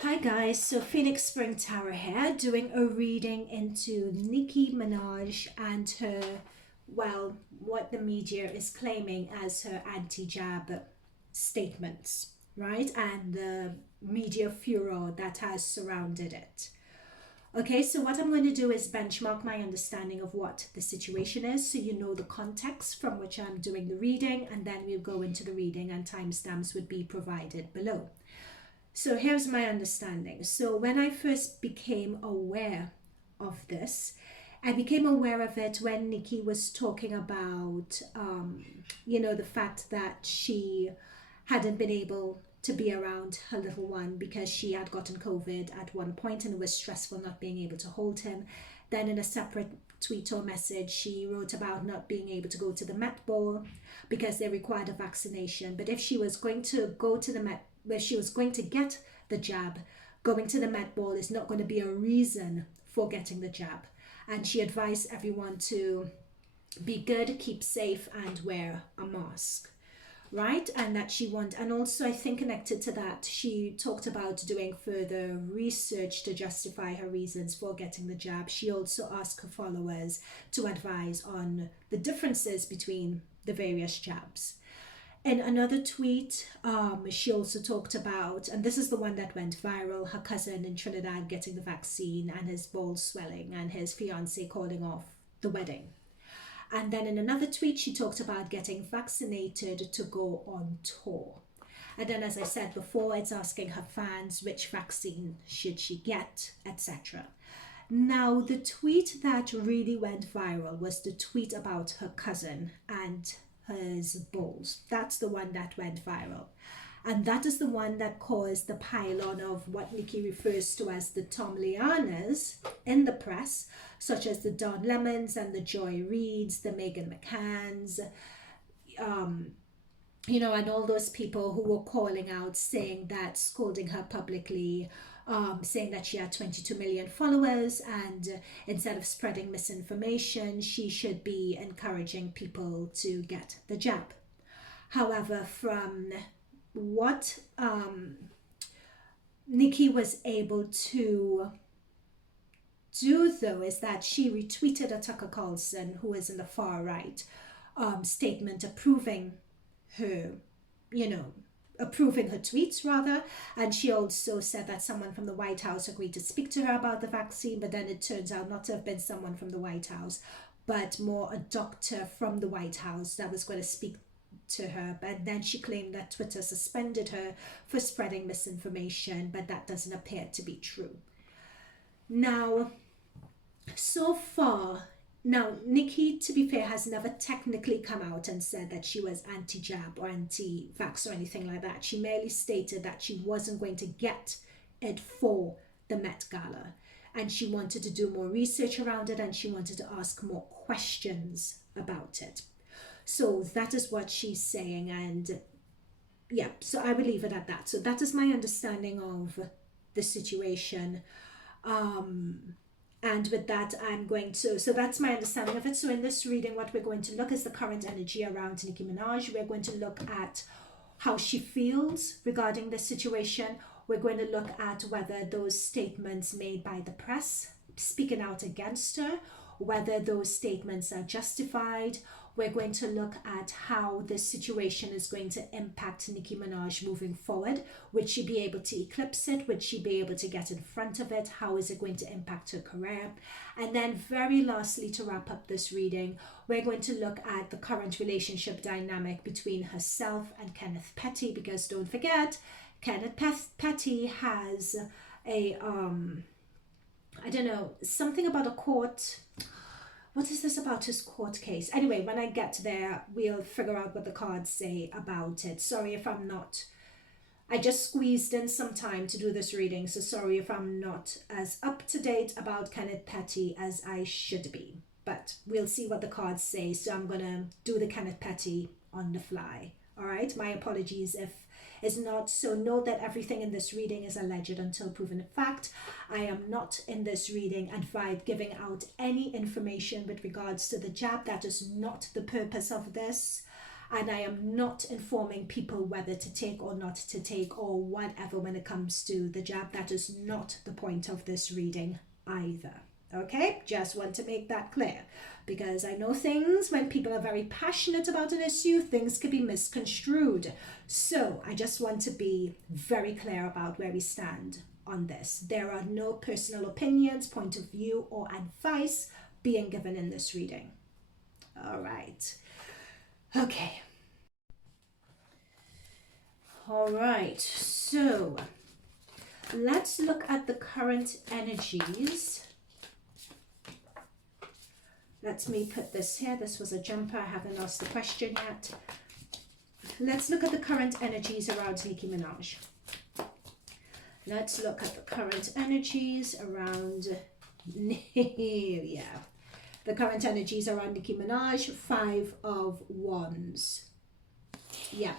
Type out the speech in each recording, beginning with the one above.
Hi guys, so Phoenix Spring Tower here, doing a reading into Nicki Minaj and her, what the media is claiming as her anti-jab statements, right? And the media furor that has surrounded it. Okay, so what I'm going to do is benchmark my understanding of what the situation is so you know the context from which I'm doing the reading, and then we'll go into the reading and timestamps would be provided below. So here's my understanding. So when I first became aware of this, I became aware of it when Nikki was talking about, the fact that she hadn't been able to be around her little one because she had gotten COVID at one point and it was stressful not being able to hold him. Then in a separate tweet or message, she wrote about not being able to go to the Met Ball because they required a vaccination. But if she was going to go to the Met, where she was going to get the jab, going to the Met Ball is not going to be a reason for getting the jab. And she advised everyone to be good, keep safe, and wear a mask, right? And that she want, and also I think connected to that, she talked about doing further research to justify her reasons for getting the jab. She also asked her followers to advise on the differences between the various jabs. In another tweet, she also talked about, and this is the one that went viral, her cousin in Trinidad getting the vaccine and his balls swelling and his fiance calling off the wedding. And then in another tweet, she talked about getting vaccinated to go on tour. And then, as I said before, it's asking her fans which vaccine should she get, etc. Now, the tweet that really went viral was the tweet about her cousin and his balls. That's the one that went viral. And that is the one that caused the pylon of what Nikki refers to as the Tom Lianas in the press, such as the Don Lemons and the Joy Reids, the Megan McCanns, and all those people who were calling out, saying that, scolding her publicly, saying that she had 22 million followers, and instead of spreading misinformation, she should be encouraging people to get the jab. However, from what Nikki was able to do, though, is that she retweeted a Tucker Carlson, who is in the far right, statement her, you know, approving her tweets rather. And she also said that someone from the White House agreed to speak to her about the vaccine, but then it turns out not to have been someone from the White House, but more a doctor from the White House that was going to speak to her. But then she claimed that Twitter suspended her for spreading misinformation, but that doesn't appear to be true. Now, so far, Nikki, to be fair, has never technically come out and said that she was anti-jab or anti-vax or anything like that. She merely stated that she wasn't going to get it for the Met Gala. And she wanted to do more research around it, and she wanted to ask more questions about it. So that is what she's saying. And yeah, so I will leave it at that. So that is my understanding of the situation. And with that, so that's my understanding of it. So in this reading, what we're going to look is the current energy around Nicki Minaj. We're going to look at how she feels regarding this situation. We're going to look at whether those statements made by the press speaking out against her, whether those statements are justified. We're going to look at how this situation is going to impact Nicki Minaj moving forward. Would she be able to eclipse it? Would she be able to get in front of it? How is it going to impact her career? And then very lastly, to wrap up this reading, we're going to look at the current relationship dynamic between herself and Kenneth Petty, because don't forget, Kenneth Petty has a, I don't know, something about a court. What is this about his court case? Anyway, when I get there, we'll figure out what the cards say about it. Sorry if I'm not, I just squeezed in some time to do this reading, so sorry if I'm not as up to date about Kenneth Petty as I should be. But we'll see what the cards say, so I'm going to do the Kenneth Petty on the fly. All right, my apologies if it's not. So note that everything in this reading is alleged until proven fact. I am not in this reading giving out any information with regards to the jab. That is not the purpose of this. and I am not informing people whether to take or not to take or whatever when it comes to the jab. That is not the point of this reading either. Okay, just want to make that clear, because I know things, when people are very passionate about an issue, things can be misconstrued. So I just want to be very clear about where we stand on this. There are no personal opinions, point of view, or advice being given in this reading. All right. Okay. All right. So let's look at the current energies. Let me put this here. This was a jumper. I haven't asked the question yet. Let's look at the current energies around Nicki Minaj. Let's look at the current energies around, yeah, the current energies around Nicki Minaj. 5 of Wands. Yeah.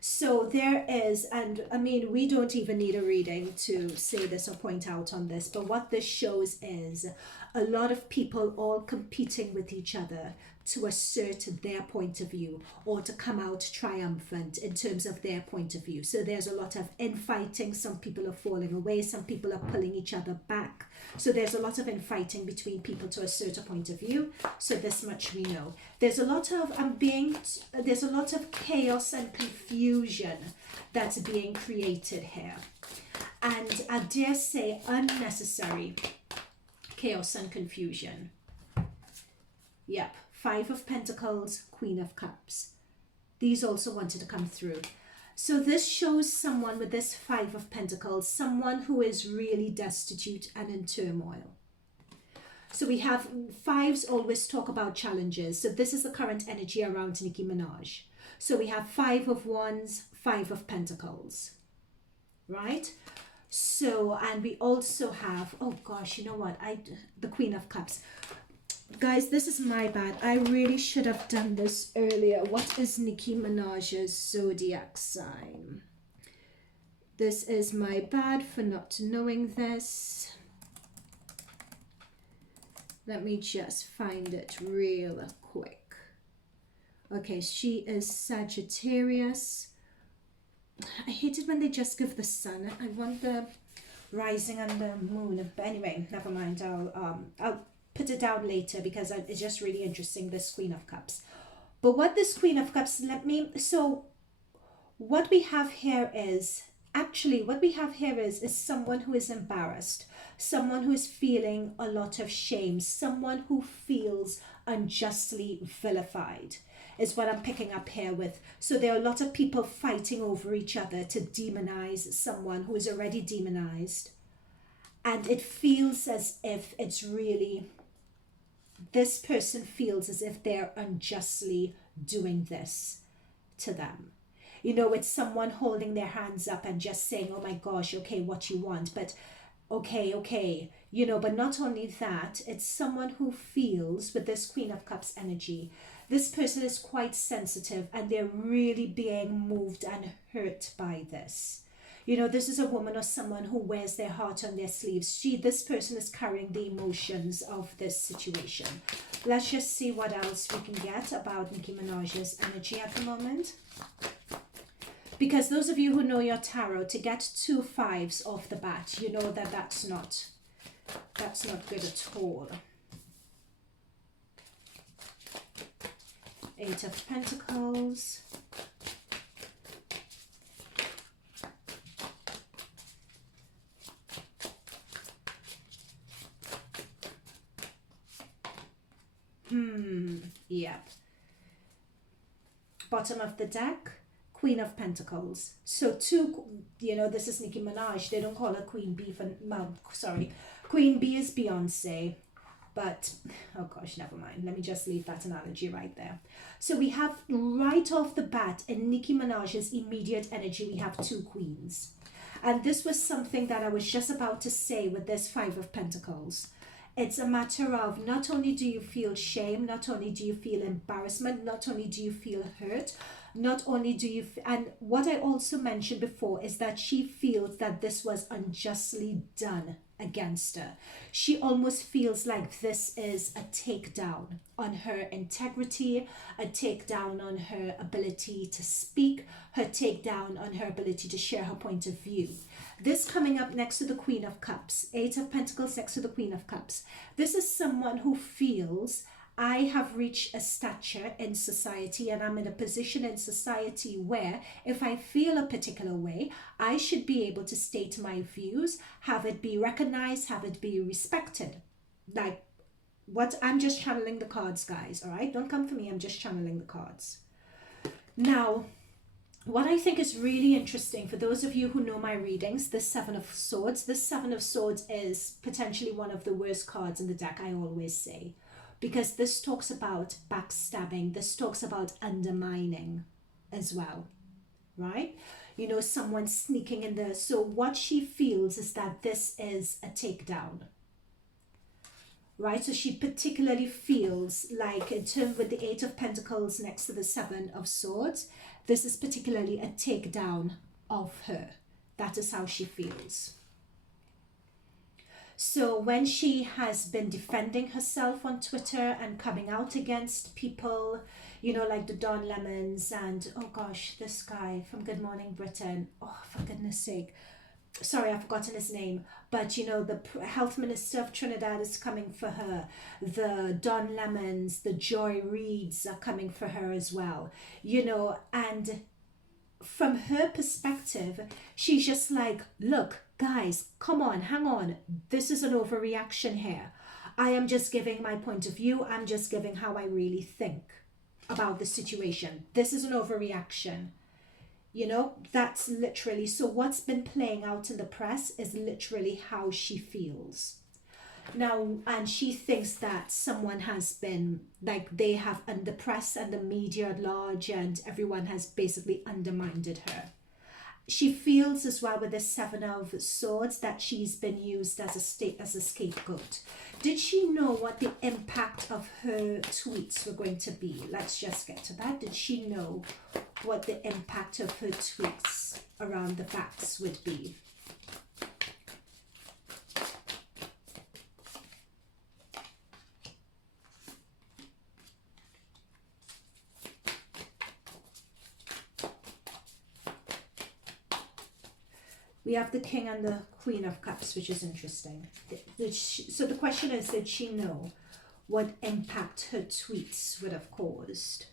So there is, and I mean, we don't even need a reading to say this or point out on this, but what this shows is a lot of people all competing with each other to assert their point of view or to come out triumphant in terms of their point of view. So there's a lot of infighting. Some people are falling away. Some people are pulling each other back. So there's a lot of infighting between people to assert a point of view. So this much we know. There's a lot of there's a lot of chaos and confusion that's being created here. And I dare say unnecessary chaos and confusion. Yep. 5 of Pentacles, Queen of Cups. These also wanted to come through. So this shows someone with this 5 of Pentacles, someone who is really destitute and in turmoil. So we have 5s always talk about challenges. So this is the current energy around Nicki Minaj. So we have 5 of Wands, 5 of Pentacles, right? So, and we also have, oh gosh, you know what? The Queen of Cups. Guys, this is my bad. I really should have done this earlier. What is Nicki Minaj's zodiac sign? This is my bad for not knowing this. Let me just find it real quick. Okay, she is Sagittarius. I hate it when they just give the sun. I want the rising and the moon. But anyway, never mind. I'll put it down later because it's just really interesting, this Queen of Cups. But what this Queen of Cups, so what we have here is, is someone who is embarrassed, someone who is feeling a lot of shame, someone who feels unjustly vilified is what I'm picking up here with. So there are a lot of people fighting over each other to demonize someone who is already demonized. And it feels as if it's really, this person feels as if they're unjustly doing this to them. You know, it's someone holding their hands up and just saying, oh my gosh, okay, what you want, but okay, you know, but not only that, it's someone who feels with this Queen of Cups energy, this person is quite sensitive and they're really being moved and hurt by this. You know, this is a woman or someone who wears their heart on their sleeves. This person is carrying the emotions of this situation. Let's just see what else we can get about Nicki Minaj's energy at the moment. Because those of you who know your tarot, to get 2 5s off the bat, you know that that's not good at all. 8 of Pentacles. Yep. Bottom of the deck, Queen of Pentacles. So you know, this is Nicki Minaj. They don't call her Queen B for, sorry. Queen B is Beyonce. But, oh gosh, never mind. Let me just leave that analogy right there. So we have right off the bat in Nicki Minaj's immediate energy, we have 2 queens. And this was something that I was just about to say with this 5 of Pentacles. It's a matter of not only do you feel shame, not only do you feel embarrassment, not only do you feel hurt, not only do you, and what I also mentioned before is that she feels that this was unjustly done against her. She almost feels like this is a takedown on her integrity, a takedown on her ability to speak, her takedown on her ability to share her point of view. This coming up next to the Queen of Cups, Eight of Pentacles next to the Queen of Cups. This is someone who feels, I have reached a stature in society and I'm in a position in society where if I feel a particular way, I should be able to state my views, have it be recognized, have it be respected. Like, what, I'm just channeling the cards, guys, all right? Don't come for me, I'm just channeling the cards. Now, what I think is really interesting for those of you who know my readings, the Seven of Swords. This Seven of Swords is potentially one of the worst cards in the deck, I always say. Because this talks about backstabbing, this talks about undermining as well, right? You know, someone sneaking in there. So what she feels is that this is a takedown, right? So she particularly feels like, in terms with the Eight of Pentacles next to the Seven of Swords, this is particularly a takedown of her. That is how she feels. So when she has been defending herself on Twitter and coming out against people, you know, like the Don Lemons and, oh gosh, this guy from Good Morning Britain, oh, for goodness sake, sorry, I've forgotten his name, but you know, the health minister of Trinidad is coming for her. The Don Lemons, the Joy Reids are coming for her as well, you know, and from her perspective, she's just like, look, guys, come on, hang on. This is an overreaction here. I am just giving my point of view. I'm just giving how I really think about the situation. This is an overreaction. You know, that's literally, so what's been playing out in the press is literally how she feels. Now, and she thinks that someone has been, like they have, and the press and the media at large and everyone has basically undermined her. She feels as well with the Seven of Swords that she's been used as a scapegoat. Did she know what the impact of her tweets were going to be? Let's just get to that. Did she know what the impact of her tweets around the facts would be? We have the King and the Queen of Cups, which is interesting. So the question is, did she know what impact her tweets would have caused?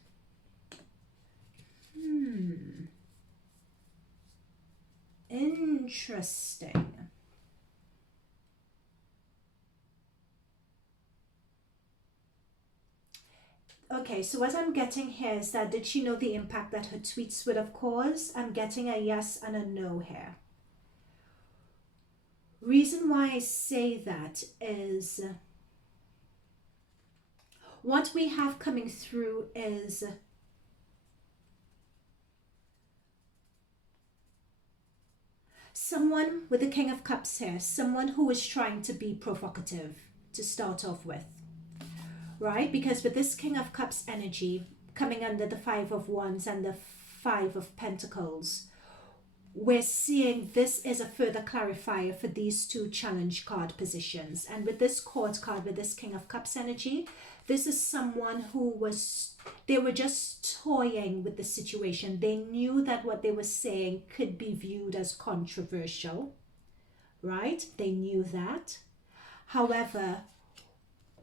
Interesting. Okay, so what I'm getting here is that did she know the impact that her tweets would have caused? I'm getting a yes and a no here. Reason why I say that is what we have coming through is someone with the King of Cups here, someone who is trying to be provocative to start off with, right? Because with this King of Cups energy coming under the Five of Wands and the Five of Pentacles, we're seeing this is a further clarifier for these two challenge card positions. And with this court card, with this King of Cups energy, this is someone who was, they were just toying with the situation. They knew that what they were saying could be viewed as controversial, right? They knew that. However,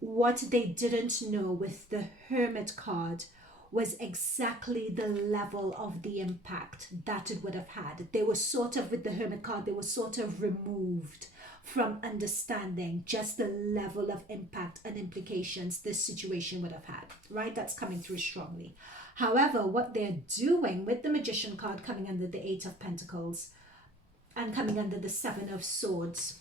what they didn't know with the Hermit card was exactly the level of the impact that it would have had. They were sort of, with the Hermit card, they were sort of removed from understanding just the level of impact and implications this situation would have had, right? That's coming through strongly. However, what they're doing with the Magician card coming under the Eight of Pentacles and coming under the Seven of Swords,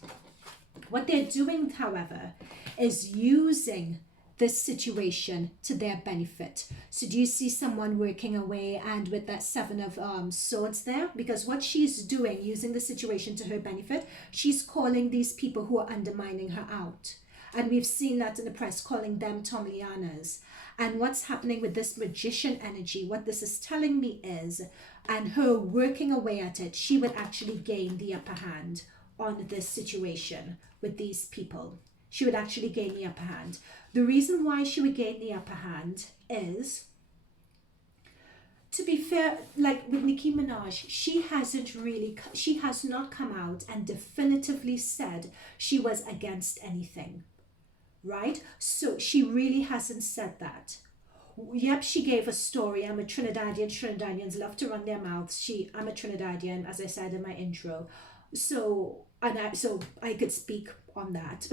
what they're doing, however, is using this situation to their benefit. So do you see someone working away and with that Seven of Swords there? Because what she's doing, using the situation to her benefit, she's calling these people who are undermining her out. And we've seen that in the press, calling them Tomlianas. And what's happening with this Magician energy, what this is telling me is, and her working away at it, she would actually gain the upper hand on this situation with these people. She would actually gain the upper hand. The reason why she would gain the upper hand is, to be fair, like with Nicki Minaj, she has not come out and definitively said she was against anything, right? So she really hasn't said that. Yep, she gave a story. I'm a Trinidadian. Trinidadians love to run their mouths. I'm a Trinidadian, as I said in my intro. So I could speak on that.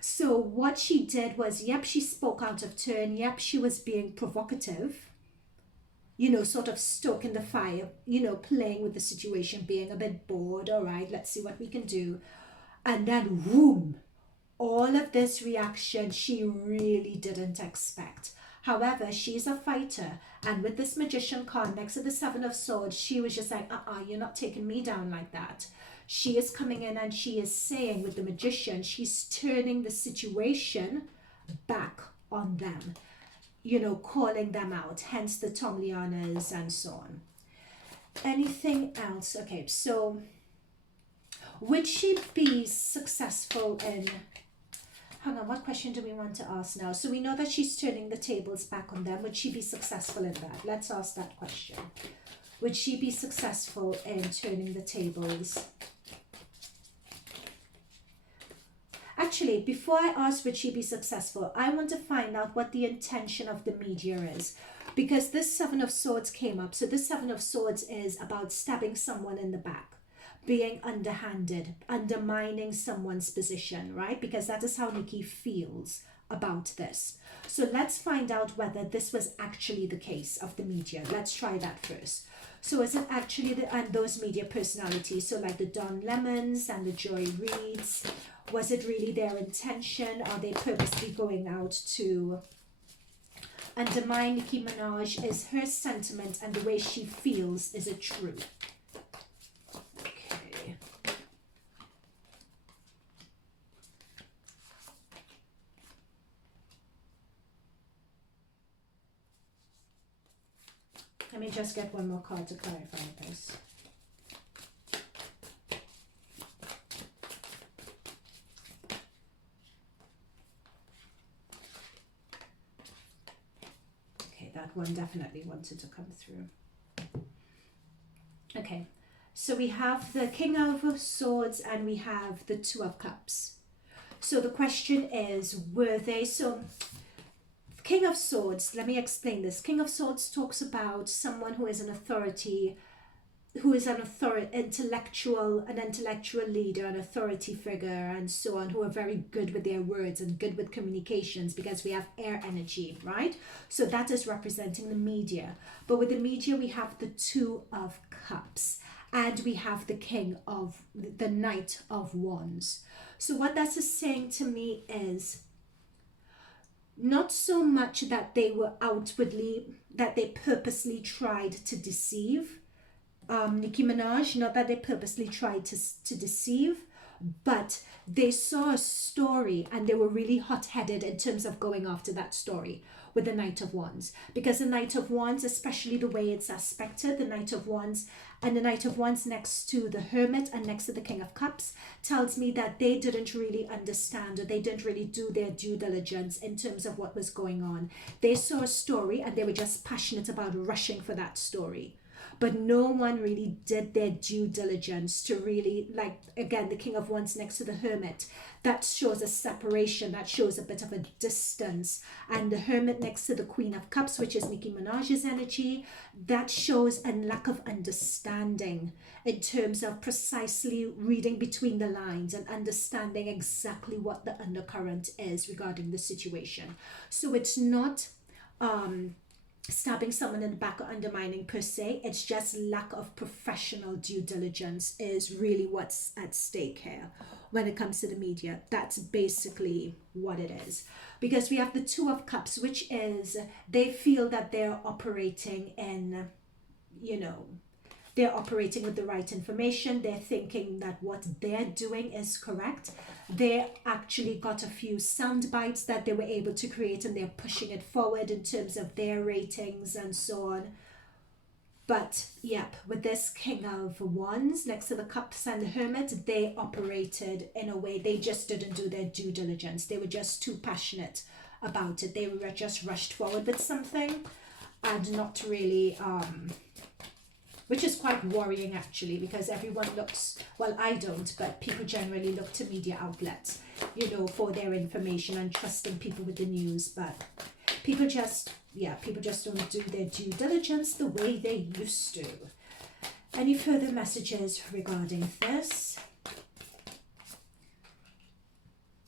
So what she did was, yep, she spoke out of turn. Yep, she was being provocative, sort of stoking the fire, playing with the situation, being a bit bored. All right, let's see what we can do. And then, whoom, all of this reaction she really didn't expect. However, she's a fighter, and with this magician card next to the Seven of Swords, she was just like, you're not taking me down like that. She is coming in and she is saying, with the magician, she's turning the situation back on them, calling them out, hence the Tom Lianas and so on. Anything else? Okay, so would she be successful in... Hang on, what question do we want to ask now? So we know that she's turning the tables back on them. Would she be successful in that? Let's ask that question. Would she be successful in turning the tables? Actually, before I ask would she be successful, I want to find out what the intention of the media is. Because this Seven of Swords came up. So this Seven of Swords is about stabbing someone in the back, being underhanded, undermining someone's position, right? Because that is how Nicki feels about this. So let's find out whether this was actually the case of the media. Let's try that first. So is it actually and those media personalities, so like the Don Lemons and the Joy Reids, was it really their intention? Are they purposely going out to undermine Nicki Minaj? Is her sentiment and the way she feels, is it true? Okay. Let me just get one more card to clarify this. That one definitely wanted to come through. Okay, so we have the King of Swords and we have the Two of Cups. So the question is, were they... So King of Swords, let me explain this. King of Swords talks about someone who is an authority, who is an intellectual leader, an authority figure, and so on, who are very good with their words and good with communications, because we have air energy, right? So that is representing the media. But with the media, we have the Two of Cups, and we have the Knight of Wands. So what that is saying to me is not so much that they were that they purposely tried to deceive Nicki Minaj, not that they purposely tried to deceive, but they saw a story and they were really hot-headed in terms of going after that story with the Knight of Wands. Because the Knight of Wands, especially the way it's aspected, the Knight of Wands and the Knight of Wands next to the Hermit and next to the King of Cups, tells me that they didn't really understand, or they didn't really do their due diligence in terms of what was going on. They saw a story and they were just passionate about rushing for that story. But no one really did their due diligence to really, like, again, the King of Wands next to the Hermit. That shows a separation, that shows a bit of a distance. And the Hermit next to the Queen of Cups, which is Nicki Minaj's energy, that shows a lack of understanding in terms of precisely reading between the lines and understanding exactly what the undercurrent is regarding the situation. So it's not... stabbing someone in the back or undermining per se, it's just lack of professional due diligence is really what's at stake here when it comes to the media. That's basically what it is. Because we have the Two of Cups, which is they feel that they're operating in, they're operating with the right information. They're thinking that what they're doing is correct. They actually got a few sound bites that they were able to create, and they're pushing it forward in terms of their ratings and so on. But yep, with this King of Wands next to the Cups and the Hermit, they operated in a way, they just didn't do their due diligence. They were just too passionate about it. They were just rushed forward with something and not really, which is quite worrying actually, because everyone looks, well, I don't, but people generally look to media outlets, you know, for their information and trusting people with the news. But people just don't do their due diligence the way they used to. Any further messages regarding this?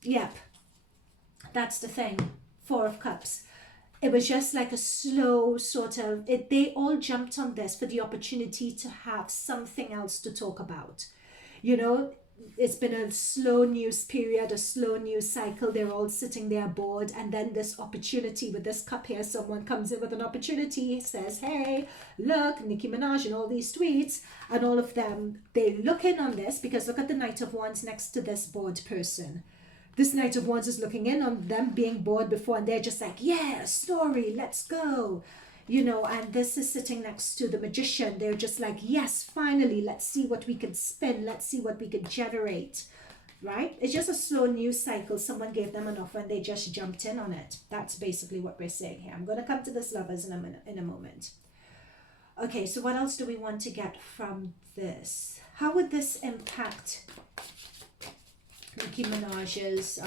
Yep, that's the thing. Four of Cups. It was just like a slow sort of, they all jumped on this for the opportunity to have something else to talk about. You know, it's been a slow news period, a slow news cycle. They're all sitting there bored, and then this opportunity with this cup here, someone comes in with an opportunity, says, hey, look, Nicki Minaj and all these tweets, and all of them, they look in on this, because look at the Knight of Wands next to this bored person. This Knight of Wands is looking in on them being bored before, and they're just like, yeah, story, let's go. You know, and this is sitting next to the Magician. They're just like, yes, finally, let's see what we can spin. Let's see what we can generate, right? It's just a slow news cycle. Someone gave them an offer and they just jumped in on it. That's basically what we're saying here. I'm going to come to this Lovers in a moment. Okay, so what else do we want to get from this? How would this impact Nicki Minaj's,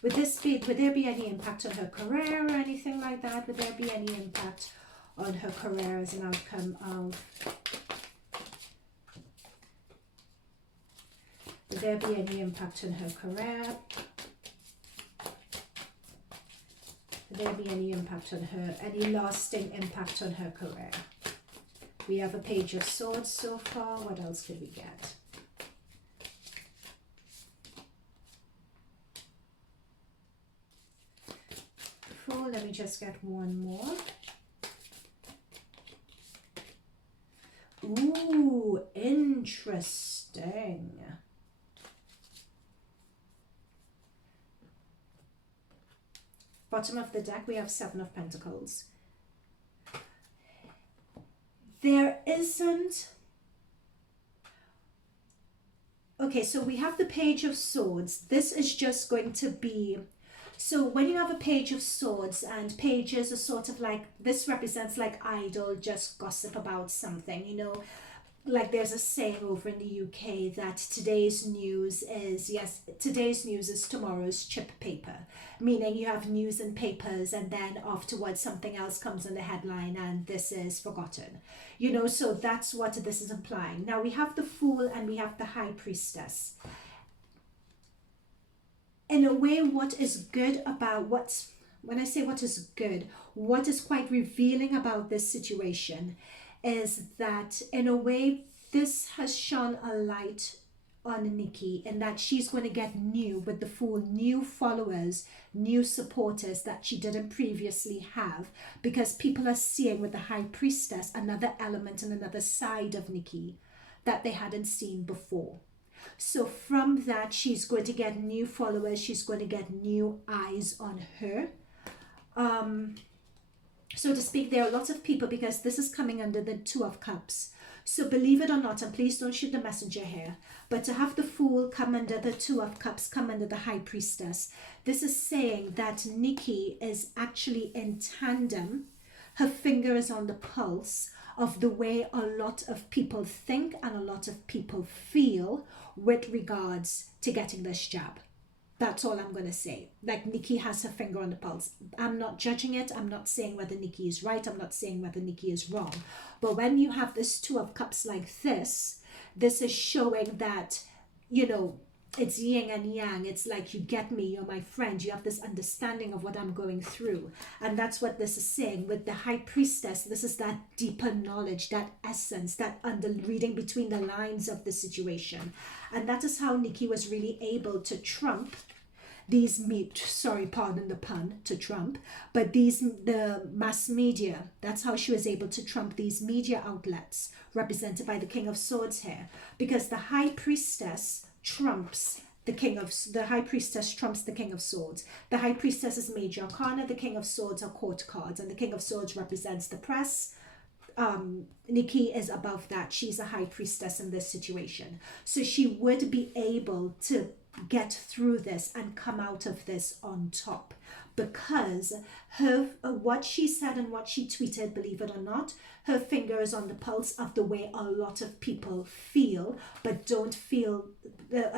would there be any impact on her career or anything like that? Would there be any impact on her career as an outcome of, would there be any impact on her career? Would there be any impact on her, any lasting impact on her career? We have a Page of Swords so far. What else could we get? Let me just get one more. Ooh, interesting. Bottom of the deck, we have Seven of Pentacles. There isn't... Okay, so we have the Page of Swords. This is just going to be... So when you have a Page of Swords, and pages are sort of like, this represents like idle, just gossip about something, you know, like there's a saying over in the UK that today's news is, yes, today's news is tomorrow's chip paper, meaning you have news and papers and then afterwards something else comes in the headline and this is forgotten, you know, so that's what this is implying. Now we have the Fool and we have the High Priestess. In a way, what is good about when I say what is good, what is quite revealing about this situation is that in a way, this has shone a light on Nicki, in that she's going to get with the Fool, new followers, new supporters that she didn't previously have, because people are seeing with the High Priestess another element and another side of Nicki that they hadn't seen before. So from that, she's going to get new followers. She's going to get new eyes on her. So to speak, there are lots of people, because this is coming under the Two of Cups. So believe it or not, and please don't shoot the messenger here, but to have the Fool come under the Two of Cups, come under the High Priestess, this is saying that Nicki is actually in tandem. Her finger is on the pulse of the way a lot of people think and a lot of people feel with regards to getting this jab. That's all I'm going to say. Like, Nicki has her finger on the pulse. I'm not judging it. I'm not saying whether Nicki is right. I'm not saying whether Nicki is wrong. But when you have this Two of Cups like this is showing that, you know, it's yin and yang. It's like, you get me, you're my friend. You have this understanding of what I'm going through. And that's what this is saying. With the High Priestess, this is that deeper knowledge, that essence, that reading between the lines of the situation. And that is how Nicki was really able to trump these, sorry, pardon the pun, to Trump, but the mass media. That's how she was able to trump these media outlets represented by the King of Swords here. Because the High Priestess trumps the High Priestess trumps the King of Swords. The High Priestess is Major Arcana, the King of Swords are court cards, and the King of Swords represents the press, Nicki is above that. She's a high priestess in this situation. So she would be able to get through this and come out of this on top, because her what she said and what she tweeted, believe it or not, her finger is on the pulse of the way a lot of people feel, but don't feel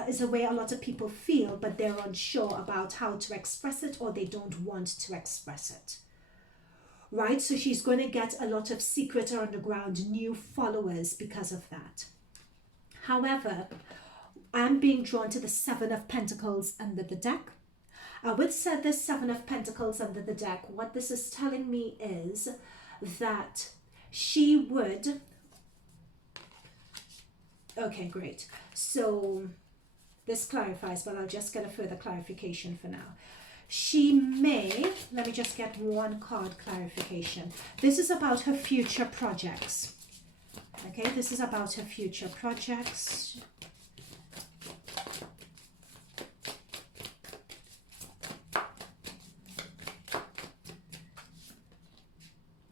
is a way a lot of people feel, but they're unsure about how to express it, or they don't want to express it. Right? So she's going to get a lot of secret or underground new followers because of that. However, I'm being drawn to the Seven of Pentacles under the deck. I would say the Seven of Pentacles under the deck, what this is telling me is that she would... Okay, great. So this clarifies, but I'll just get a further clarification for now. She may, let me just get one card clarification. This is about her future projects. Okay, this is about her future projects.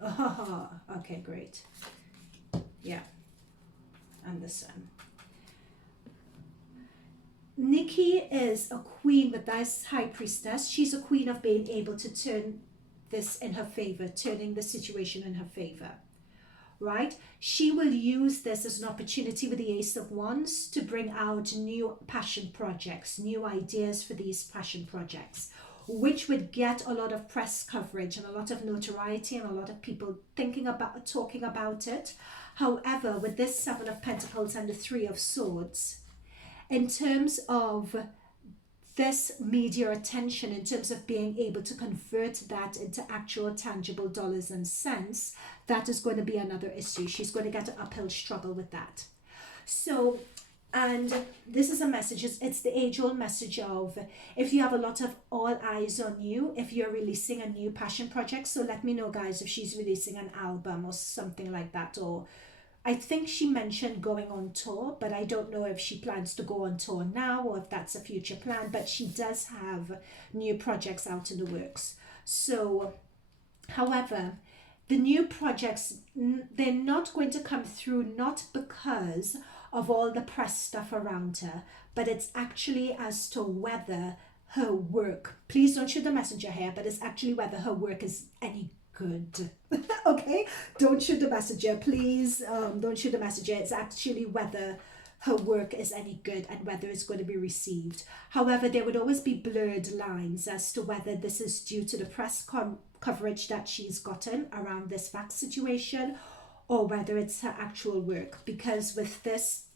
Oh, okay, great. Yeah, and the Sun. Nicki is a queen with this high priestess. She's a queen of being able to turn this in her favor, turning the situation in her favor, right? She will use this as an opportunity with the Ace of Wands to bring out new passion projects, new ideas for these passion projects, which would get a lot of press coverage and a lot of notoriety and a lot of people talking about it. However, with this Seven of Pentacles and the Three of Swords, in terms of this media attention, in terms of being able to convert that into actual tangible dollars and cents, that is going to be another issue. She's going to get an uphill struggle with that. So, and this is a message, it's the age-old message of, if you have a lot of all eyes on you, if you're releasing a new passion project. So let me know, guys, if she's releasing an album or something like that, or I think she mentioned going on tour, but I don't know if she plans to go on tour now or if that's a future plan, but she does have new projects out in the works. So, however, the new projects, they're not going to come through, not because of all the press stuff around her, but it's actually as to whether her work, please don't shoot the messenger here, but it's actually whether her work is any good. Okay, don't shoot the messenger, please. Don't shoot the messenger. It's actually whether her work is any good and whether it's going to be received. However, there would always be blurred lines as to whether this is due to the press coverage that she's gotten around this fact situation, or whether it's her actual work. Because with this,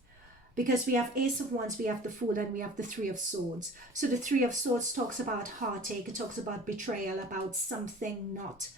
because we have Ace of Wands, we have the Fool, and we have the Three of Swords. So the Three of Swords talks about heartache, it talks about betrayal, about something not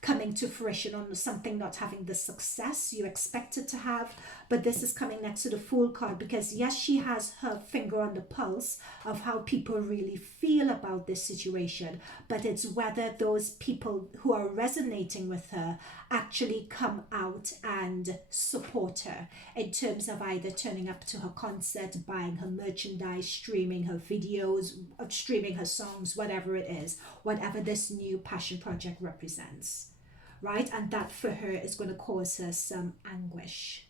coming to fruition, on something not having the success you expect it to have. But this is coming next to the Fool card, because yes, she has her finger on the pulse of how people really feel about this situation, but it's whether those people who are resonating with her actually come out and support her in terms of either turning up to her concert, buying her merchandise, streaming her videos, streaming her songs, whatever it is, whatever this new passion project represents. Right? And that for her is going to cause her some anguish.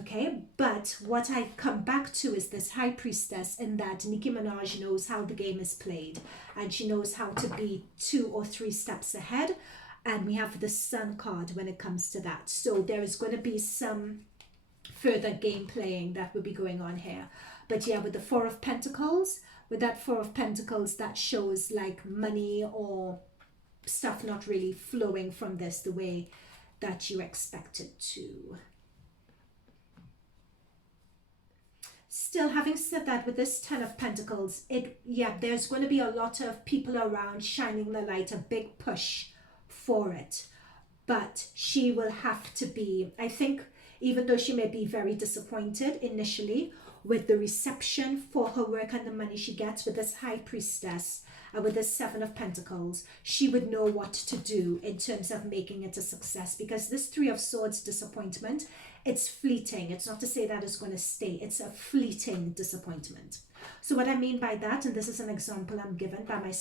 Okay, but what I come back to is this High Priestess, in that Nicki Minaj knows how the game is played, and she knows how to be 2 or 3 steps ahead. And we have the Sun card when it comes to that. So there is going to be some further game playing that will be going on here. But yeah, with the Four of Pentacles, with that Four of Pentacles, that shows like money or stuff not really flowing from this the way that you expect it to. Still, having said that, with this Ten of Pentacles, there's going to be a lot of people around shining the light, a big push for it. But she will have to be, I think, even though she may be very disappointed initially with the reception for her work and the money she gets with this High Priestess, and with this Seven of Pentacles, she would know what to do in terms of making it a success. Because this Three of Swords disappointment It's fleeting. It's not to say that it's going to stay. It's a fleeting disappointment. So what I mean by that, and this is an example I'm given by my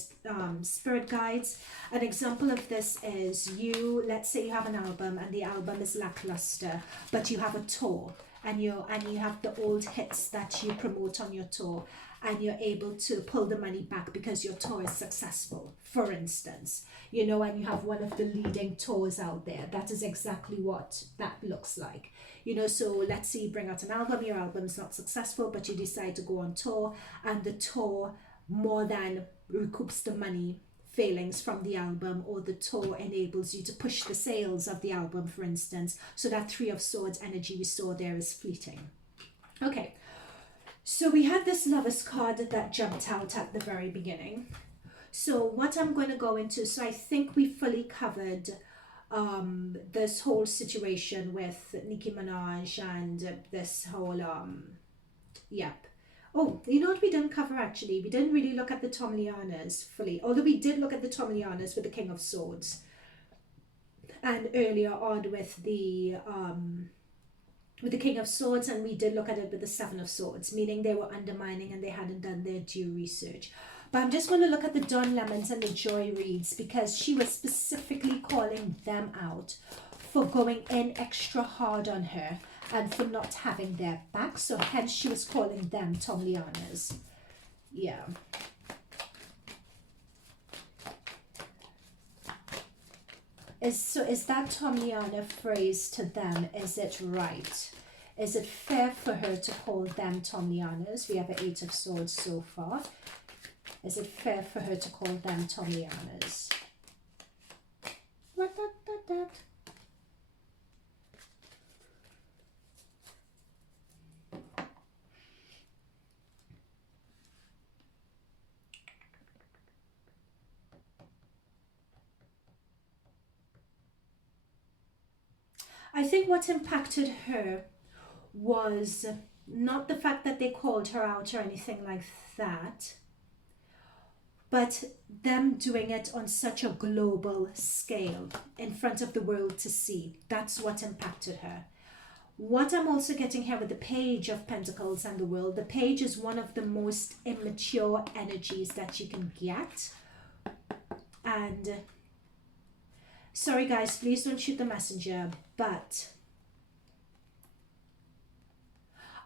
spirit guides, an example of this is you, let's say you have an album and the album is lackluster, but you have a tour and you have the old hits that you promote on your tour, and you're able to pull the money back because your tour is successful, for instance, you know, and you have one of the leading tours out there. That is exactly what that looks like. You know, so let's say you bring out an album, your album is not successful, but you decide to go on tour, and the tour more than recoups the money failings from the album, or the tour enables you to push the sales of the album, for instance. So that Three of Swords energy we saw there is fleeting. Okay, so we had this Lovers card that jumped out at the very beginning. So what I'm going to go into, so I think we fully covered this whole situation with Nicki Minaj and this whole yep. Oh, you know what we didn't cover actually? We didn't really look at the Tomlianas fully, although we did look at the Tomlianas with the King of Swords, and earlier on with the King of Swords, and we did look at it with the Seven of Swords, meaning they were undermining and they hadn't done their due research. But I'm just going to look at the Don Lemons and the Joy Reads, because she was specifically calling them out for going in extra hard on her and for not having their back. So hence she was calling them Tomlianas. Yeah. Is that Tomliana phrase to them, is it right? Is it fair for her to call them Tomlianas? We have an Eight of Swords so far. Is it fair for her to call them Tomlianas? I think what impacted her was not the fact that they called her out or anything like that, but them doing it on such a global scale in front of the world to see. That's what impacted her. What I'm also getting here with the Page of Pentacles and the World, the Page is one of the most immature energies that you can get. And sorry guys, please don't shoot the messenger, but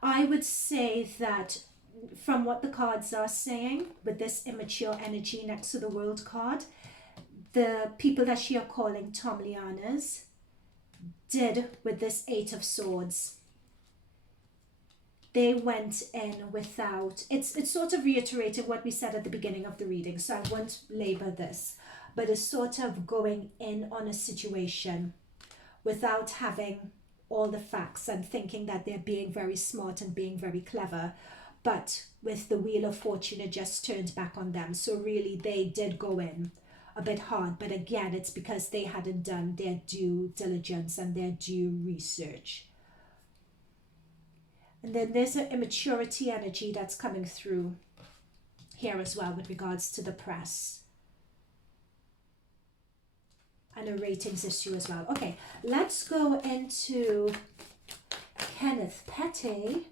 I would say that from what the cards are saying, with this immature energy next to the World card, the people that she are calling Tomlianas did with this Eight of Swords. They went in without, it's sort of reiterated what we said at the beginning of the reading, so I won't labor this, but it's sort of going in on a situation without having all the facts and thinking that they're being very smart and being very clever. But with the Wheel of Fortune, it just turned back on them. So really, they did go in a bit hard. But again, it's because they hadn't done their due diligence and their due research. And then there's an immaturity energy that's coming through here as well with regards to the press. And a ratings issue as well. Okay, let's go into Kenneth Petty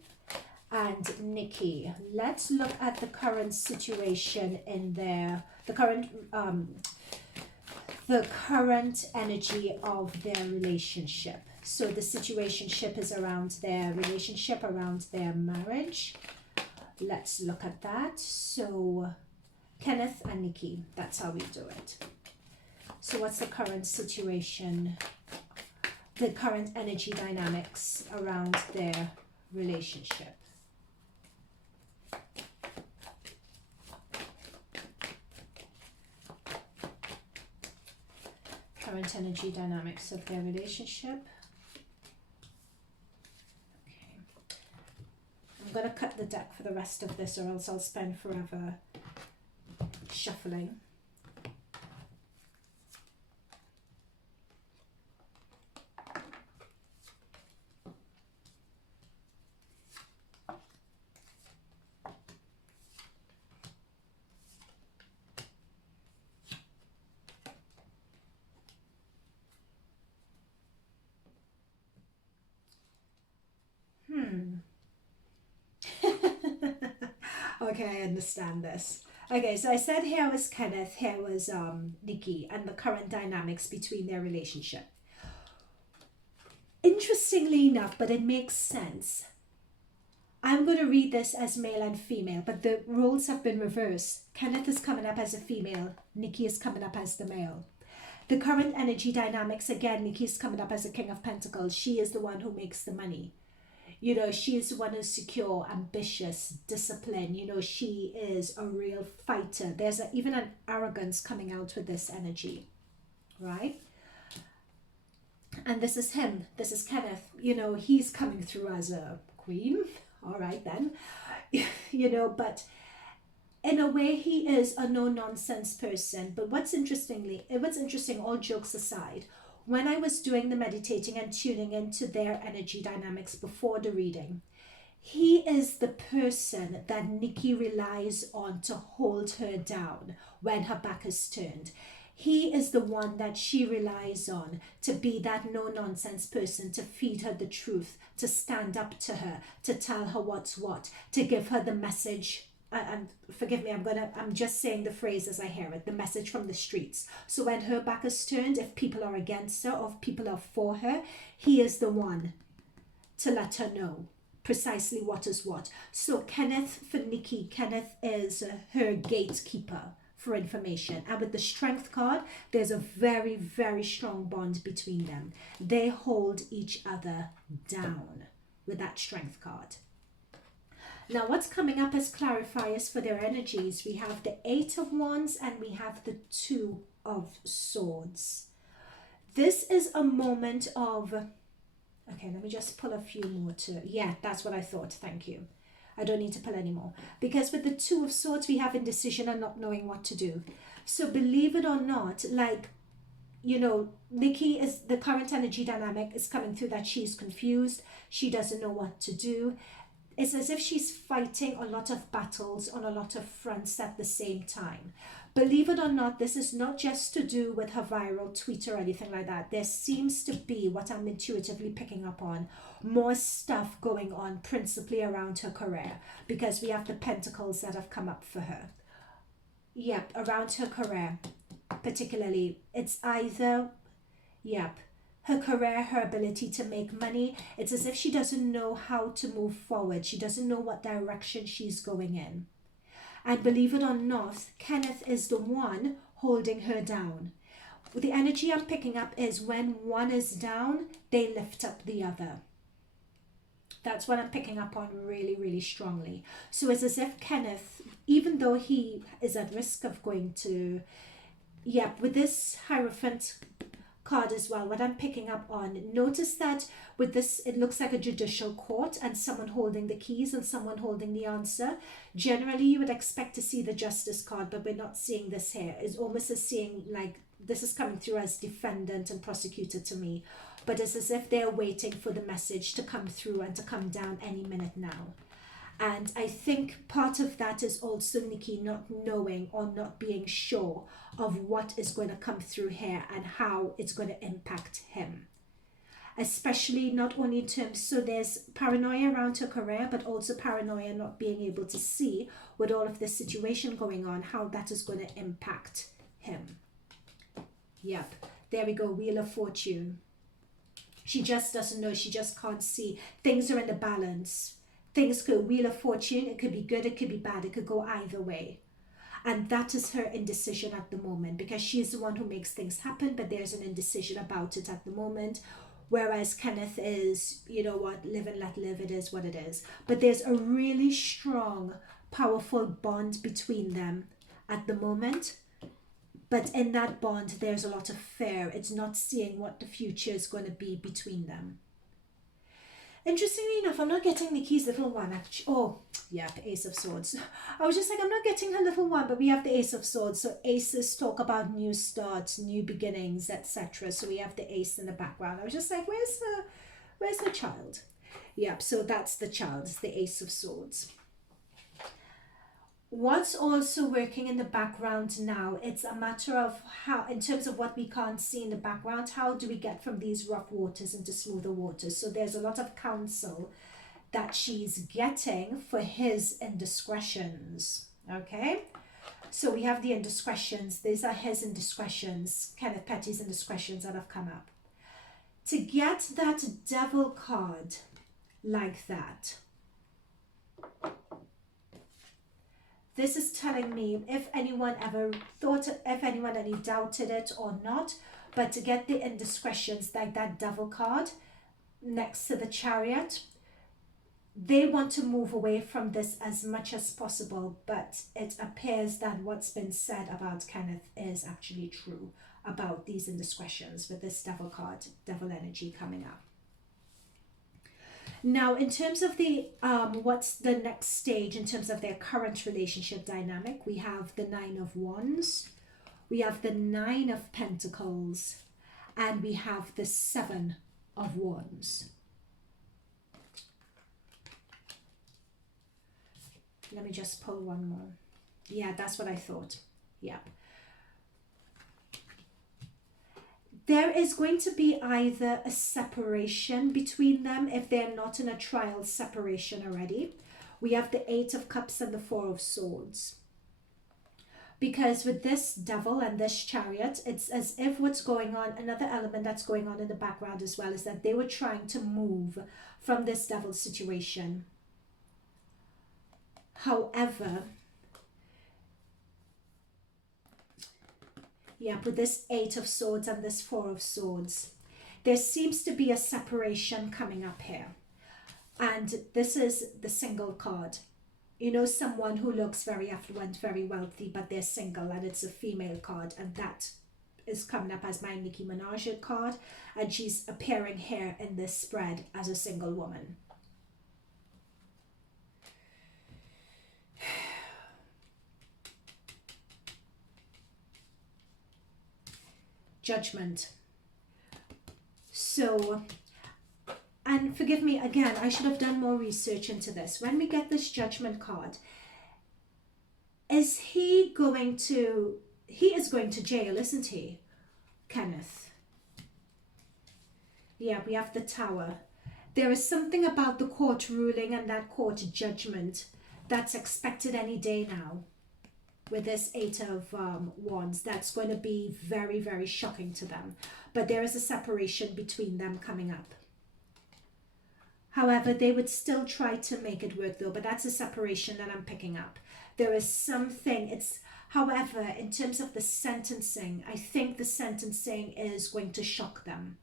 and Nicki. Let's look at the current situation in there, the current energy of their relationship. So the situationship is around their relationship, around their marriage. Let's look at that. So Kenneth and Nicki, that's how we do it. So what's the current situation, the current energy dynamics around their relationship? Current energy dynamics of their relationship. Okay. I'm going to cut the deck for the rest of this, or else I'll spend forever shuffling. Okay, I understand this. Okay, so I said here was Kenneth, here was Nicki, and the current dynamics between their relationship. Interestingly enough, but it makes sense. I'm going to read this as male and female, but the roles have been reversed. Kenneth is coming up as a female, Nicki is coming up as the male. The current energy dynamics, again, Nicki's coming up as a King of Pentacles. She is the one who makes the money. You know, she is the one who's secure, ambitious, disciplined. You know, she is a real fighter. There's even an arrogance coming out with this energy, right? And this is him. This is Kenneth. You know, he's coming through as a queen. All right, then. You know, but in a way, he is a no-nonsense person. But what's interesting, all jokes aside, when I was doing the meditating and tuning into their energy dynamics before the reading, he is the person that Nicki relies on to hold her down when her back is turned. He is the one that she relies on to be that no-nonsense person, to feed her the truth, to stand up to her, to tell her what's what, to give her the message. And forgive me, I'm just saying the phrase as I hear it, the message from the streets. So when her back is turned, if people are against her or if people are for her, he is the one to let her know precisely what is what. So Kenneth, for Nicki, Kenneth is her gatekeeper for information. And with the Strength card, there's a very, very strong bond between them. They hold each other down with that Strength card. Now, what's coming up as clarifiers for their energies? We have the Eight of Wands and we have the Two of Swords. This is a moment of... Okay, let me just pull a few more to... Yeah, that's what I thought. Thank you. I don't need to pull any more. Because with the Two of Swords, we have indecision and not knowing what to do. So believe it or not, like, you know, Nicki is... The current energy dynamic is coming through that she's confused. She doesn't know what to do. It's as if she's fighting a lot of battles on a lot of fronts at the same time. Believe it or not, this is not just to do with her viral tweet or anything like that. There seems to be, what I'm intuitively picking up on, more stuff going on principally around her career, because we have the pentacles that have come up for her. Yep, around her career particularly. It's either, yep, her career, her ability to make money. It's as if she doesn't know how to move forward. She doesn't know what direction she's going in. And believe it or not, Kenneth is the one holding her down. The energy I'm picking up is when one is down, they lift up the other. That's what I'm picking up on really, really strongly. So it's as if Kenneth, even though he is at risk of going to, with this Hierophant card as well, what I'm picking up on, notice that with this, it looks like a judicial court and someone holding the keys and someone holding the answer. Generally, you would expect to see the Justice card, but we're not seeing this here. It's almost as seeing like this is coming through as defendant and prosecutor to me, but it's as if they're waiting for the message to come through and to come down any minute now. And I think part of that is also Nicki not knowing or not being sure of what is going to come through here and how it's going to impact him. Especially not only in terms, so there's paranoia around her career, but also paranoia not being able to see with all of this situation going on, how that is going to impact him. Yep, there we go, Wheel of Fortune. She just doesn't know, she just can't see. Things are in the balance. Things could, Wheel of Fortune, it could be good, it could be bad, it could go either way. And that is her indecision at the moment, because she's the one who makes things happen, but there's an indecision about it at the moment. Whereas Kenneth is, you know what, live and let live, it is what it is. But there's a really strong, powerful bond between them at the moment. But in that bond, there's a lot of fear. It's not seeing what the future is going to be between them. Interestingly enough, I'm not getting Nicki's little one. Oh, yeah, Ace of Swords. I was just like, I'm not getting her little one, but we have the Ace of Swords. So aces talk about new starts, new beginnings, etc. So we have the ace in the background. I was just like, where's the child? Yep, so that's the child, it's the Ace of Swords. What's also working in the background now, it's a matter of how, in terms of what we can't see in the background, how do we get from these rough waters into smoother waters? So there's a lot of counsel that she's getting for his indiscretions. Okay, so we have the indiscretions. These are his indiscretions, Kenneth Petty's indiscretions that have come up. To get that devil card like that, this is telling me, if anyone ever thought, if anyone any doubted it or not, but to get the indiscretions like that devil card next to the chariot, they want to move away from this as much as possible, but it appears that what's been said about Kenneth is actually true about these indiscretions with this devil card, devil energy coming up. Now, in terms of the what's the next stage in terms of their current relationship dynamic, we have the 9 of Wands, we have the 9 of Pentacles, and we have the 7 of Wands. Let me just pull one more. Yeah, that's what I thought. Yeah. There is going to be either a separation between them if they're not in a trial separation already. We have the 8 of Cups and the 4 of Swords. Because with this devil and this chariot, it's as if what's going on, another element that's going on in the background as well, is that they were trying to move from this devil situation. However, yeah, with this 8 of Swords and this 4 of Swords, there seems to be a separation coming up here. And this is the single card. You know, someone who looks very affluent, very wealthy, but they're single, and it's a female card. And that is coming up as my Nicki Minaj card. And she's appearing here in this spread as a single woman. Judgment. So, and forgive me again, I should have done more research into this. When we get this Judgment card, is he going to, he is going to jail, isn't he, Kenneth? Yeah, we have the Tower. There is something about the court ruling and that court judgment that's expected any day now. With this 8 of Wands, that's going to be very, very shocking to them. But there is a separation between them coming up. However, they would still try to make it work though, but that's a separation that I'm picking up. There is something, it's, however, in terms of the sentencing, I think the sentencing is going to shock them.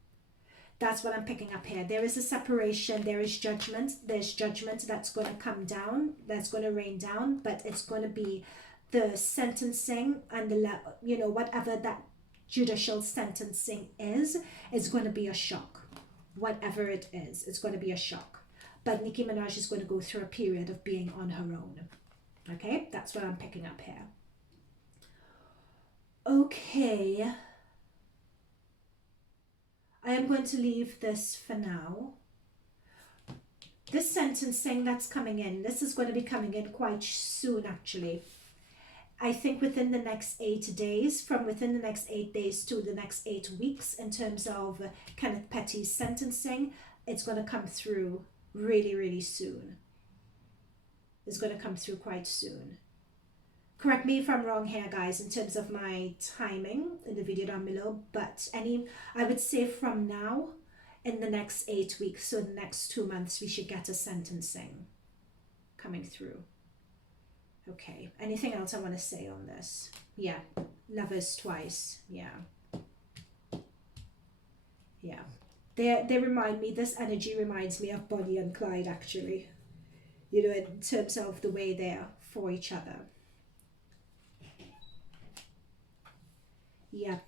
That's what I'm picking up here. There is a separation, there is judgment, there's judgment that's going to come down, that's going to rain down, but it's going to be the sentencing and the, you know, whatever that judicial sentencing is going to be a shock. Whatever it is, it's going to be a shock. But Nicki Minaj is going to go through a period of being on her own. Okay, that's what I'm picking up here. Okay. I am going to leave this for now. This sentencing that's coming in, this is going to be coming in quite soon actually. I think within the next 8 days, from within the next 8 days to the next 8 weeks in terms of Kenneth Petty's sentencing, it's going to come through really, really soon. It's going to come through quite soon. Correct me if I'm wrong here, guys, in terms of my timing in the video down below, but I would say from now, in the next 8 weeks, so the next 2 months, we should get a sentencing coming through. Okay, anything else I want to say on this? Yeah, Lovers twice. Yeah. Yeah. They remind me, this energy reminds me of Bonnie and Clyde actually. You know, in terms of the way they're for each other. Yeah.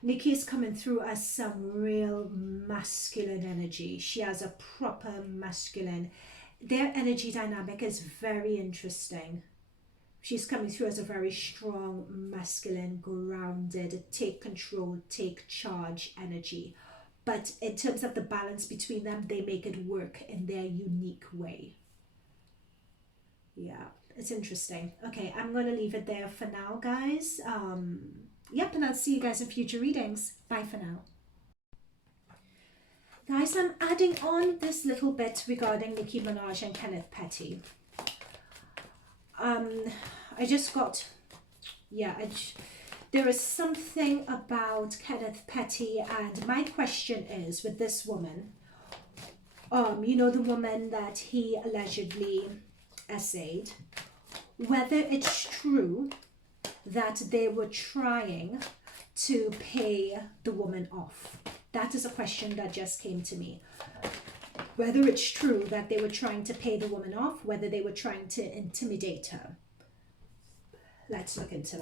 Nicki is coming through as some real masculine energy. She has a proper masculine. Their energy dynamic is very interesting. She's coming through as a very strong, masculine, grounded, take control, take charge energy. But in terms of the balance between them, they make it work in their unique way. Yeah, it's interesting. Okay, I'm going to leave it there for now, guys. Yep, and I'll see you guys in future readings. Bye for now. Guys, I'm adding on this little bit regarding Nicki Minaj and Kenneth Petty. I just got, yeah, there is something about Kenneth Petty, and my question is with this woman, you know, the woman that he allegedly essayed, whether it's true that they were trying to pay the woman off. That is a question that just came to me. Whether it's true that they were trying to pay the woman off, whether they were trying to intimidate her. Let's look into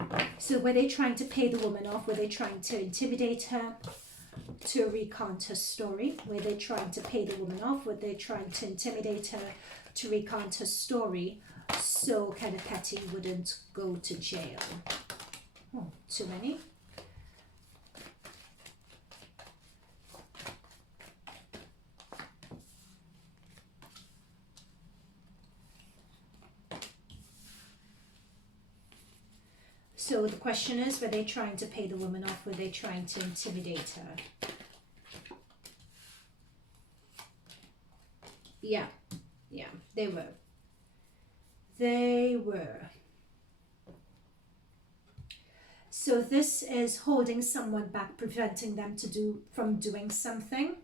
that. So were they trying to pay the woman off? Were they trying to intimidate her to recount her story? Were they trying to pay the woman off? Were they trying to intimidate her to recount her story so Kenneth Petty wouldn't go to jail? Oh, too many. So the question is, were they trying to pay the woman off? Were they trying to intimidate her? Yeah, they were. They were. So this is holding someone back, preventing them from doing something.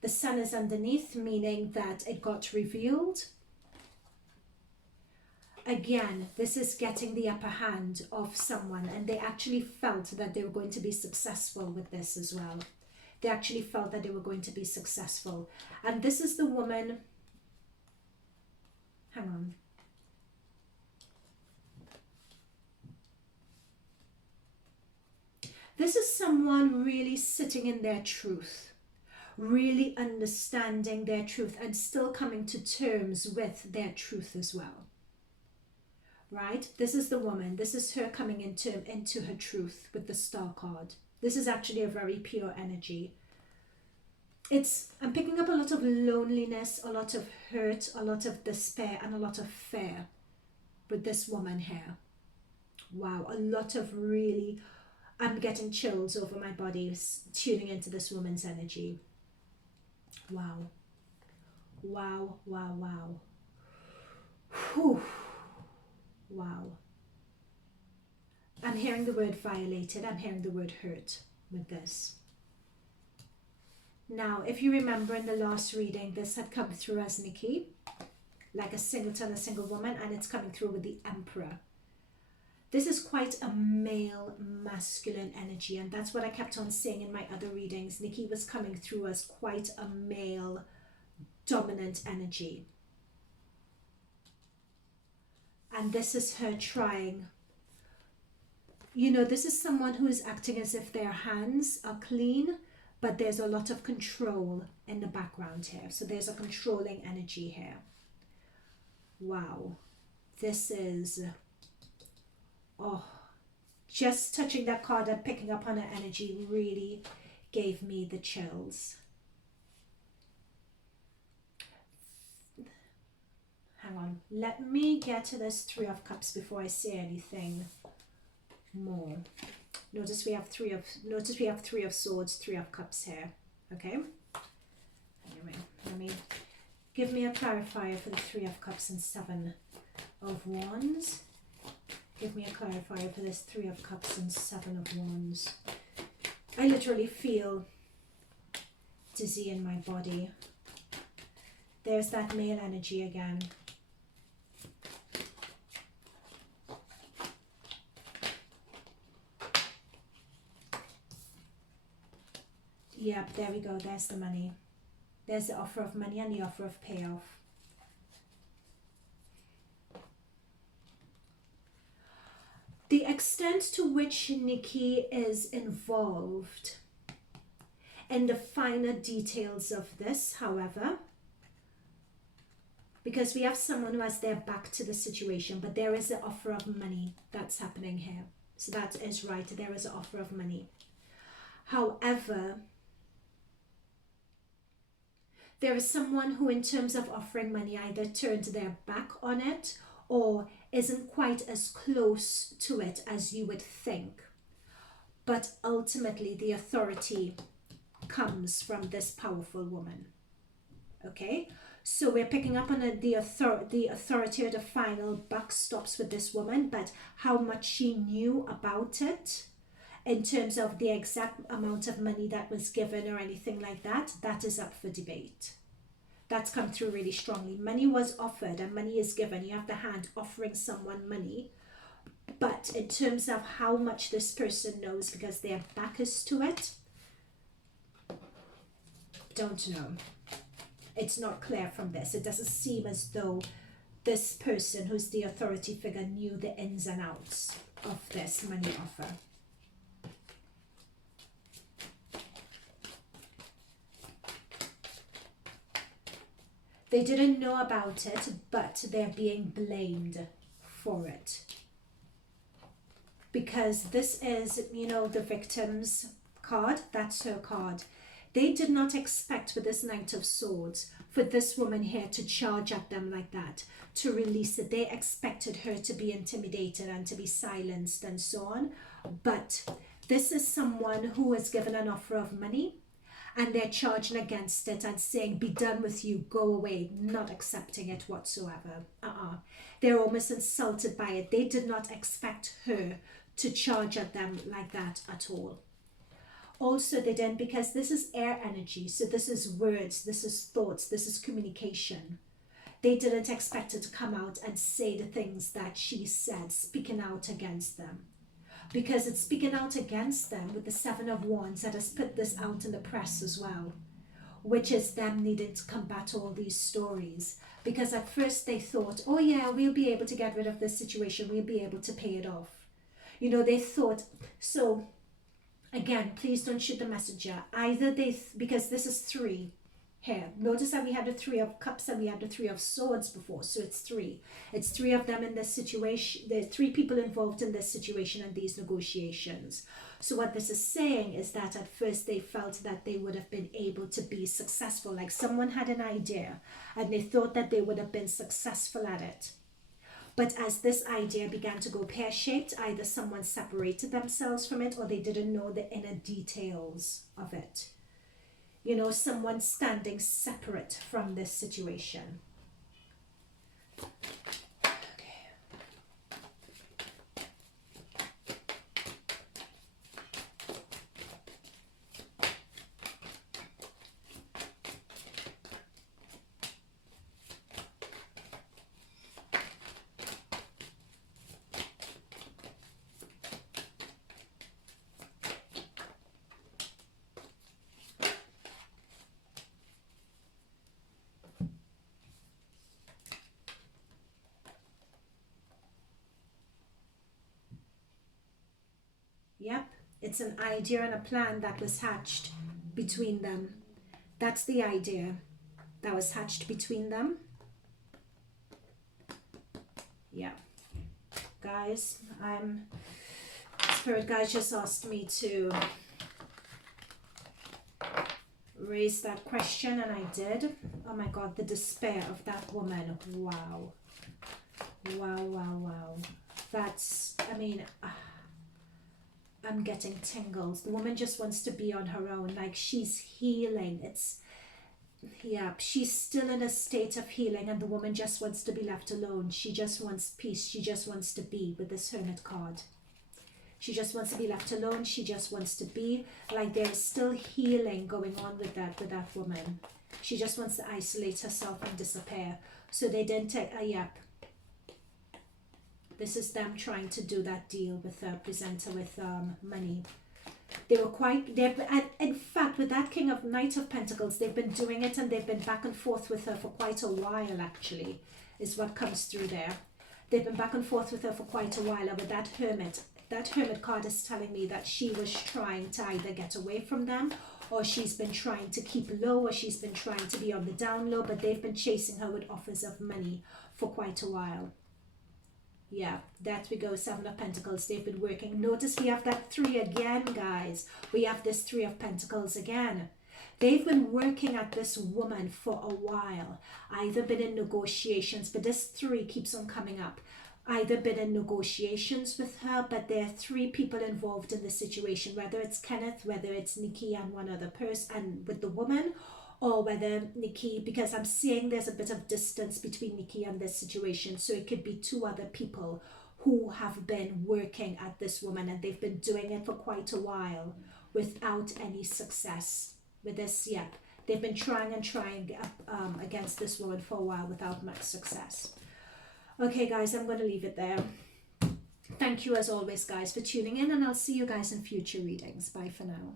The sun is underneath, meaning that it got revealed. Again, this is getting the upper hand of someone, and they actually felt that they were going to be successful with this as well. They actually felt that they were going to be successful. And this is the woman, hang on. This is someone really sitting in their truth, really understanding their truth and still coming to terms with their truth as well. Right? This is the woman. This is her coming into her truth with the Star card. This is actually a very pure energy. I'm picking up a lot of loneliness, a lot of hurt, a lot of despair, and a lot of fear with this woman here. Wow, a lot of really, I'm getting chills over my body tuning into this woman's energy. Wow. Wow, wow, wow. Whew. Wow. I'm hearing the word violated. I'm hearing the word hurt with this. Now, if you remember in the last reading, this had come through as Nicki, like a singleton, a single woman, and it's coming through with the Emperor. This is quite a male, masculine energy, and that's what I kept on saying in my other readings. Nicki was coming through as quite a male, dominant energy. And this is her trying. You know, this is someone who is acting as if their hands are clean, but there's a lot of control in the background here. So there's a controlling energy here. Wow. This is, oh, just touching that card and picking up on her energy really gave me the chills. Hang on, let me get to this Three of Cups before I say anything more. Notice we have Three of Swords, Three of Cups here. Okay. Anyway, give me a clarifier for the Three of Cups and Seven of Wands. Give me a clarifier for this Three of Cups and Seven of Wands. I literally feel dizzy in my body. There's that male energy again. Yep, there we go. There's the money. There's the offer of money and the offer of payoff. The extent to which Nicki is involved in the finer details of this, however, because we have someone who has their back to the situation, but there is an offer of money that's happening here. So that is right. There is an offer of money. However, there is someone who, in terms of offering money, either turned their back on it or isn't quite as close to it as you would think. but ultimately the authority comes from this powerful woman. Okay, so we're picking up on the authority, or the final buck stops with this woman, but how much she knew about it in terms of the exact amount of money that was given or anything like that, that is up for debate. That's come through really strongly. Money was offered and money is given. You have the hand offering someone money. But in terms of how much this person knows because their back is to it, don't know. It's not clear from this. It doesn't seem as though this person who's the authority figure knew the ins and outs of this money offer. They didn't know about it, but they're being blamed for it. Because this is, you know, the victim's card. That's her card. They did not expect with this Knight of Swords for this woman here to charge at them like that, to release it. They expected her to be intimidated and to be silenced and so on. But this is someone who was given an offer of money and they're charging against it and saying, be done with you, go away, not accepting it whatsoever. They're almost insulted by it. They did not expect her to charge at them like that at all. Also, they didn't, because this is air energy, so this is words, this is thoughts, this is communication. They didn't expect her to come out and say the things that she said, speaking out against them. Because it's speaking out against them with the Seven of Wands that has put this out in the press as well, which is them needing to combat all these stories. Because at first they thought, oh yeah, we'll be able to get rid of this situation, we'll be able to pay it off. You know, they thought, so again, please don't shoot the messenger. Either because this is three here. Notice that we had the Three of Cups and we had the Three of Swords before, so it's three. It's three of them in this situation. There are three people involved in this situation and these negotiations. So what this is saying is that at first they felt that they would have been able to be successful. Like someone had an idea and they thought that they would have been successful at it. But as this idea began to go pear-shaped, either someone separated themselves from it or they didn't know the inner details of it. You know, someone standing separate from this situation. Yep, it's an idea and a plan that was hatched between them. That's the idea that was hatched between them. Yeah. Guys, Spirit guys just asked me to raise that question and I did. Oh my God, the despair of that woman. Wow. Wow, wow, wow. That's, I mean, I'm getting tingles. The woman just wants to be on her own. Like she's healing. Yeah, she's still in a state of healing and the woman just wants to be left alone. She just wants peace. She just wants to be with this Hermit card. She just wants to be left alone. She just wants to be. Like there is still healing going on with that woman. She just wants to isolate herself and disappear. So they didn't take, yep. This is them trying to do that deal with the presenter with money. They were in fact, with that Knight of Pentacles, they've been doing it and they've been back and forth with her for quite a while, actually, is what comes through there. They've been back and forth with her for quite a while. And with that Hermit card is telling me that she was trying to either get away from them or she's been trying to keep low or she's been trying to be on the down low, but they've been chasing her with offers of money for quite a while. Yeah, that we go, Seven of Pentacles. They've been working. Notice we have that three again, guys. We have this Three of Pentacles again. They've been working at this woman for a while. Either been in negotiations, but this three keeps on coming up. either been in negotiations with her, but there are three people involved in the situation, whether it's Kenneth, whether it's Nicki and one other person and with the woman, or whether Nicki, because I'm seeing there's a bit of distance between Nicki and this situation, so it could be two other people who have been working at this woman, and they've been doing it for quite a while without any success with this. Yep, they've been trying and trying against this woman for a while without much success. Okay guys, I'm going to leave it there. Thank you as always guys for tuning in, and I'll see you guys in future readings. Bye for now.